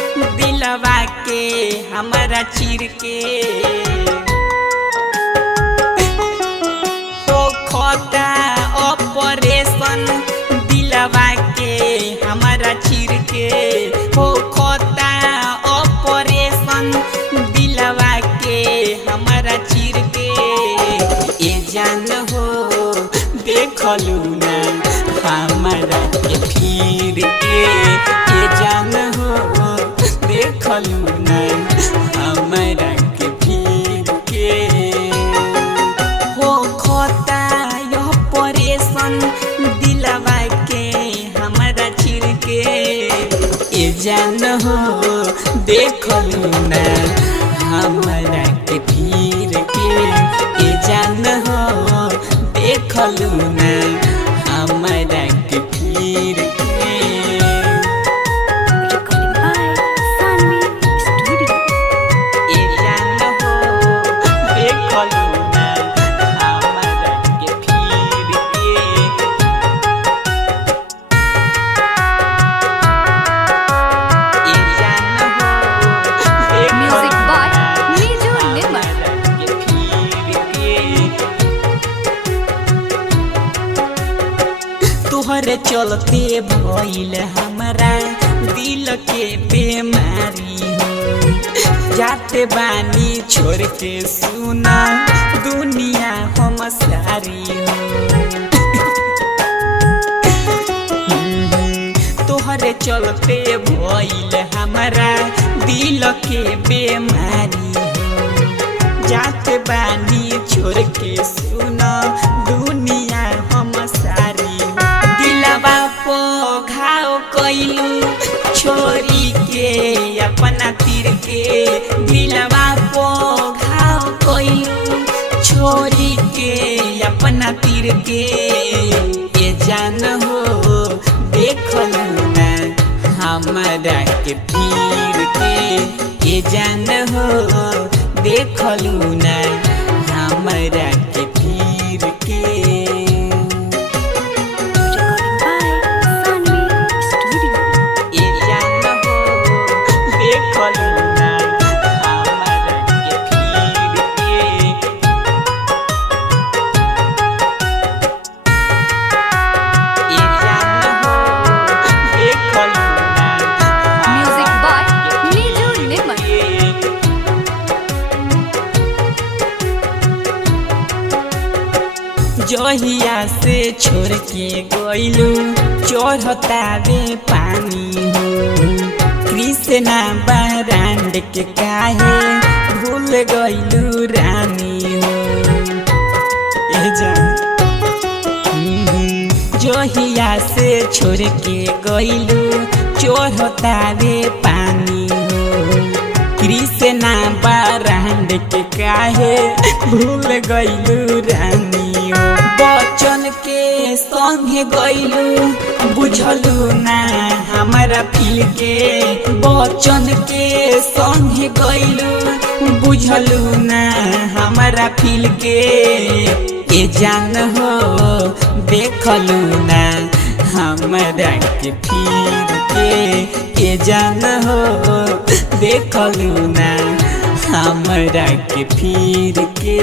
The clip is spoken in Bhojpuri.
दिलवा के हमारा चीर के हो खोता ऑपरेशन दिलवा के हमारा चीर के हो खोता ऑपरेशन दिलवा के हमारा चीर के ए जान हो देखलू ना हमारा के फिर के ए जान हो देखलू ना हमारा के फिर के हो खोता ऑपरेशन दिलवा के हमारा चीर के ए जान हो देखलू ना हमारा के फिर के ए जान हो देखलू ना हमारा के फिर के ए जान हो देखलू ना हमारा के फिर के ए जान हो Music देखलू by ना Niju Nirmal. हमारा के फिर के तोहरे चलते भइल हमारा दिल के बीमारी हो जाते बानी छोड़ के सुना दुनिया हम सारी हो तोहरे चलते भइल हमारा दिल के बीमारी हो जाते बानी छोड़ के सुना दुनिया हम सारी दिलवा पो घाव कइलू छोरी के अपना तीर के दिलवा पो घाव कइलू छोरी के अपना तीर के ये जान हो देखलू ना हमारा के फिर के ये जान हो देखलू ना हमारा के फिर के ए जान हो देखलू ना हमारा के फिर के ए जान हो देखलू ना Music by हमारा के Niju फिर Nirmal. के जहिया से छोड़ के गइलू चढ़तावे पानी हो कृष्णा बारांड के काहे भूल गइलू रानी हो ए जान जहिया से छोड़ के गइलू चढ़तावे पानी हो कृष्णा बारांड के काहे भूल गइलू रानी हो बचन के संगे गइलू बुझलू ना हमारा फील के बचन के संगे गइलू बुझलू ना हमारा फील के ए जान हो देखलू ना हमारा के फिर के ए जान हो देखलू ना हमारा के फिर के।